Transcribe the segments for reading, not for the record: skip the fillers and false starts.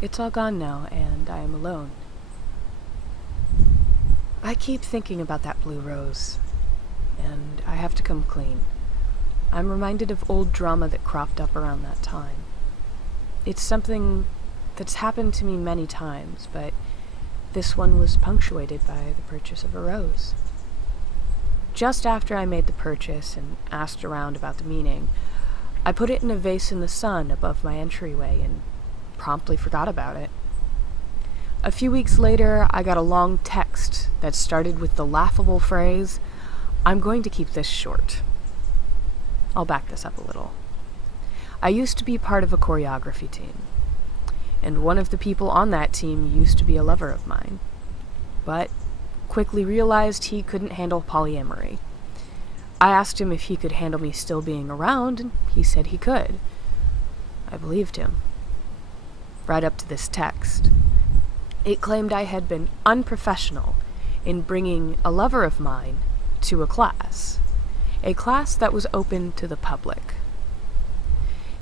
It's all gone now, and I am alone. I keep thinking about that blue rose, and I have to come clean. I'm reminded of old drama that cropped up around that time. It's something that's happened to me many times, but this one was punctuated by the purchase of a rose. Just after I made the purchase and asked around about the meaning, I put it in a vase in the sun above my entryway and promptly forgot about it. A few weeks later, I got a long text that started with the laughable phrase, "I'm going to keep this short." I'll back this up a little. I used to be part of a choreography team, and one of the people on that team used to be a lover of mine, but quickly realized he couldn't handle polyamory. I asked him if he could handle me still being around, and he said he could. I believed him. Right up to this text. It claimed I had been unprofessional in bringing a lover of mine to a class that was open to the public.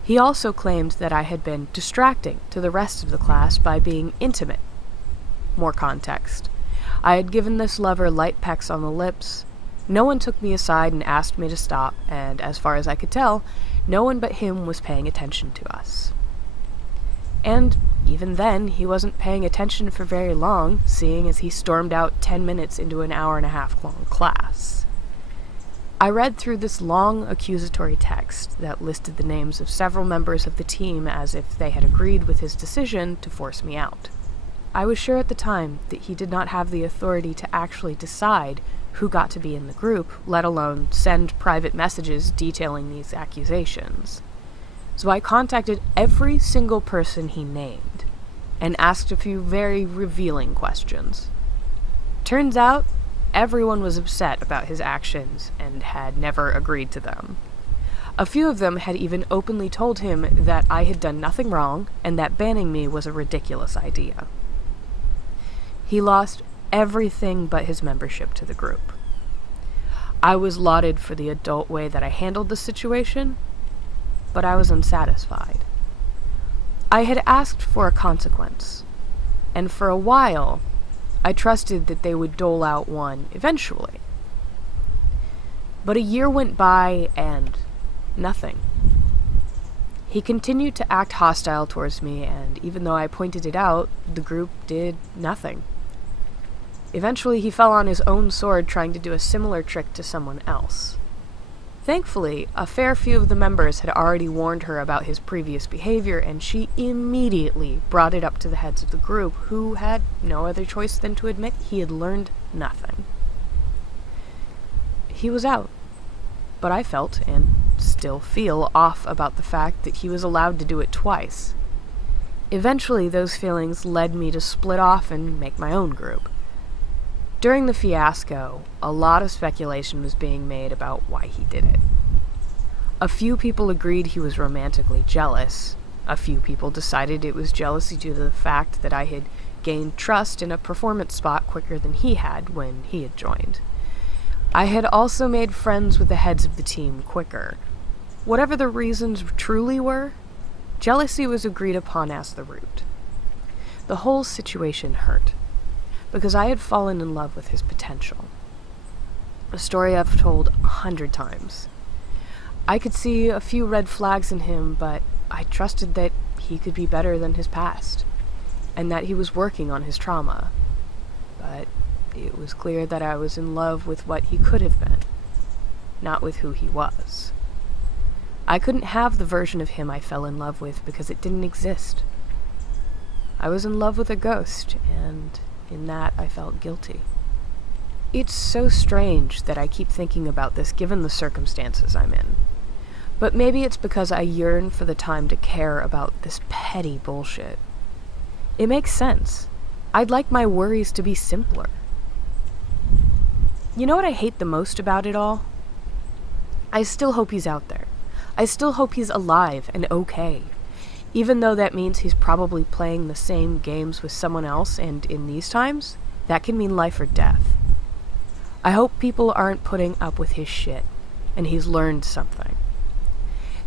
He also claimed that I had been distracting to the rest of the class by being intimate. More context. I had given this lover light pecks on the lips. No one took me aside and asked me to stop, and as far as I could tell, no one but him was paying attention to us. And even then, he wasn't paying attention for very long, seeing as he stormed out 10 minutes into an hour-and-a-half long class. I read through this long accusatory text that listed the names of several members of the team as if they had agreed with his decision to force me out. I was sure at the time that he did not have the authority to actually decide who got to be in the group, let alone send private messages detailing these accusations. So I contacted every single person he named and asked a few very revealing questions. Turns out, everyone was upset about his actions and had never agreed to them. A few of them had even openly told him that I had done nothing wrong and that banning me was a ridiculous idea. He lost everything but his membership to the group. I was lauded for the adult way that I handled the situation, but I was unsatisfied. I had asked for a consequence, and for a while, I trusted that they would dole out one eventually. But a year went by, and nothing. He continued to act hostile towards me, and even though I pointed it out, the group did nothing. Eventually, he fell on his own sword trying to do a similar trick to someone else. Thankfully, a fair few of the members had already warned her about his previous behavior, and she immediately brought it up to the heads of the group, who had no other choice than to admit he had learned nothing. He was out, but I felt, and still feel, off about the fact that he was allowed to do it twice. Eventually, those feelings led me to split off and make my own group. During the fiasco, a lot of speculation was being made about why he did it. A few people agreed he was romantically jealous. A few people decided it was jealousy due to the fact that I had gained trust in a performance spot quicker than he had when he had joined. I had also made friends with the heads of the team quicker. Whatever the reasons truly were, jealousy was agreed upon as the root. The whole situation hurt, because I had fallen in love with his potential. A story I've told 100 times. I could see a few red flags in him, but I trusted that he could be better than his past, and that he was working on his trauma. But it was clear that I was in love with what he could have been, not with who he was. I couldn't have the version of him I fell in love with because it didn't exist. I was in love with a ghost, and in that I felt guilty. It's so strange that I keep thinking about this given the circumstances I'm in. But maybe it's because I yearn for the time to care about this petty bullshit. It makes sense. I'd like my worries to be simpler. You know what I hate the most about it all? I still hope he's out there. I still hope he's alive and okay. Even though that means he's probably playing the same games with someone else, and in these times, that can mean life or death. I hope people aren't putting up with his shit, and he's learned something.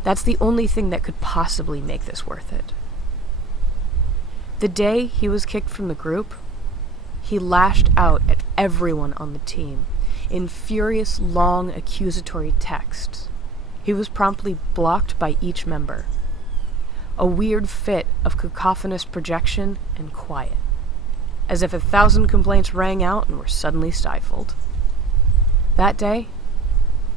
That's the only thing that could possibly make this worth it. The day he was kicked from the group, he lashed out at everyone on the team in furious, long, accusatory texts. He was promptly blocked by each member. A weird fit of cacophonous projection and quiet, as if 1,000 complaints rang out and were suddenly stifled. That day,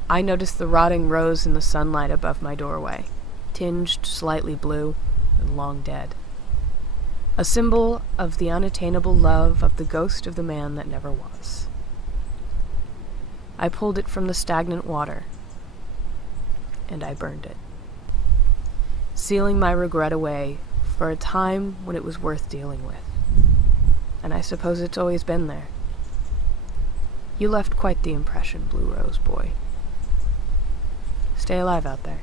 I noticed the rotting rose in the sunlight above my doorway, tinged slightly blue and long dead. A symbol of the unattainable love of the ghost of the man that never was. I pulled it from the stagnant water, and I burned it, sealing my regret away for a time when it was worth dealing with. And I suppose it's always been there. You left quite the impression, Blue Rose boy. Stay alive out there.